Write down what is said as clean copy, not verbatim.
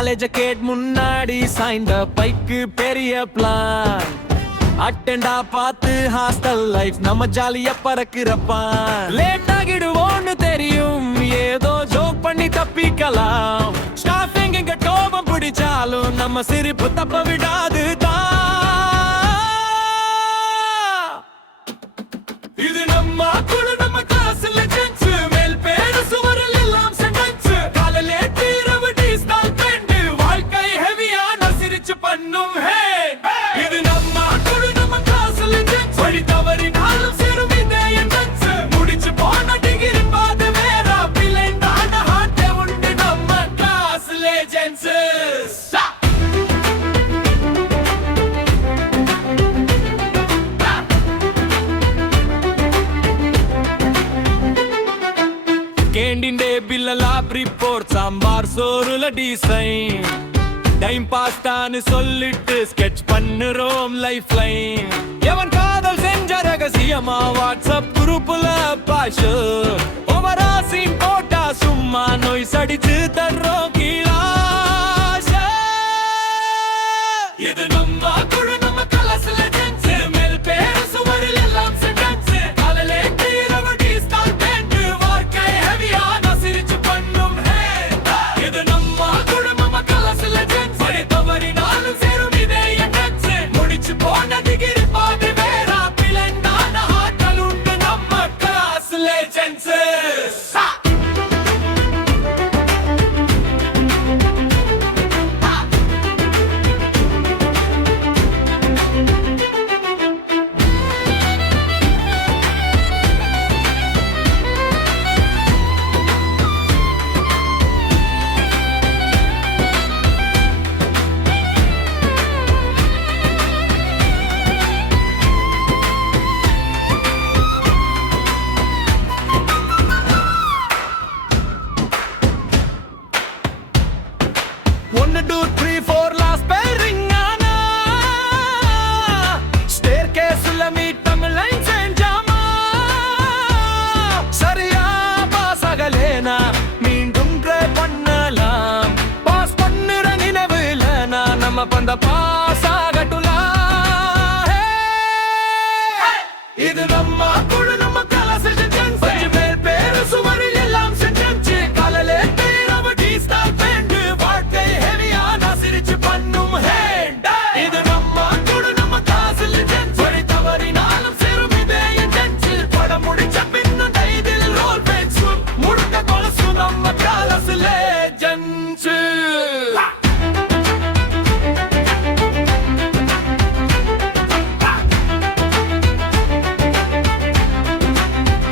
காலேஜ கேட் முன்னாடி சாய்ந்த பைக்கு பெரிய பிளான் அட்டெண்டா பார்த்து ஹாஸ்டல் லைஃப் நம்ம ஜாலியா பறக்கிறப்பான் லேட் ஆகிடுவோன்னு தெரியும் ஏதோ ஜோக் பண்ணி தப்பிக்கலாம் ஸ்டாஃபிங் எங்க கோபம் பிடிச்சாலும் நம்ம சிரிப்பு தப்ப விடாது இது நம்ம குழு நம்ம கிளாஸ்ல ஜென்ஸ் மேல் பேரு சுவரில் எல்லாம் சென்டென்ஸ் காலையில இரவு டீஸ்டால் பெண்டு வாழ்க்கை ஹெவியான சிரிச்சு பண்ணும் ஹே இது நம்ம குழு நம்ம கிளாஸ்ல ஜென்ஸ் வழி தவறினாலும் சேரும் இதே என்ட்ரன்ஸ் முடிச்சு போன டிகிரி பாது வேற பிள்ளைண்டான ஹார்ட் உண்டு நம்ம கிளாஸ்ல ஜென்ஸ் கேண்டின் டேபிள்ல லாப் ரிப்போர்ட் சாம்பார் சோறுல டிசைன் டைம் பாஸ் தான் சொல்லிட்டு ஸ்கெட்ச் பண்ணுறோம் லைஃப் லைன் எவன் காதல் செஞ்ச ரகசியமா வாட்ஸ்அப் குரூப்ல பாஷு ஓவரா சீன் போட்டா சும்மா நோய் சடிச்சு தர்றோம் கீழாஷ இது நம்ம குழு நம்ம கலாசில ஜென்ஸ் மேல் பேரு சுவரில் எல்லாம் சென்டென்ஸ் காலையில இரவு டீஸ்டால் பெண்டு வாழ்க்கை ஹெவியான சிரிச்சு பண்ணும் ஹே இது நம்ம குழு நம்ம கலாசில ஜென்ஸ் வழி தவறினாலும் சேரும் இதே என்ட்ரன்ஸ் முடிச்சு போன டிகிரி பாது வேற பிள்ளைண்டான ஹார்ட் உண்டு நம்ம கிளாஸ்ல gents One, two, three, four, last bell ring ஆனா staircaseல meet line செஞ்சாமா சரியா பாஸ் ஆகலேனா மீண்டும் ட்ரை பண்ணலாம் பாஸ் பண்ணுற நினைவுல நம்ம பந்த பாஸ் ஆகட்டுல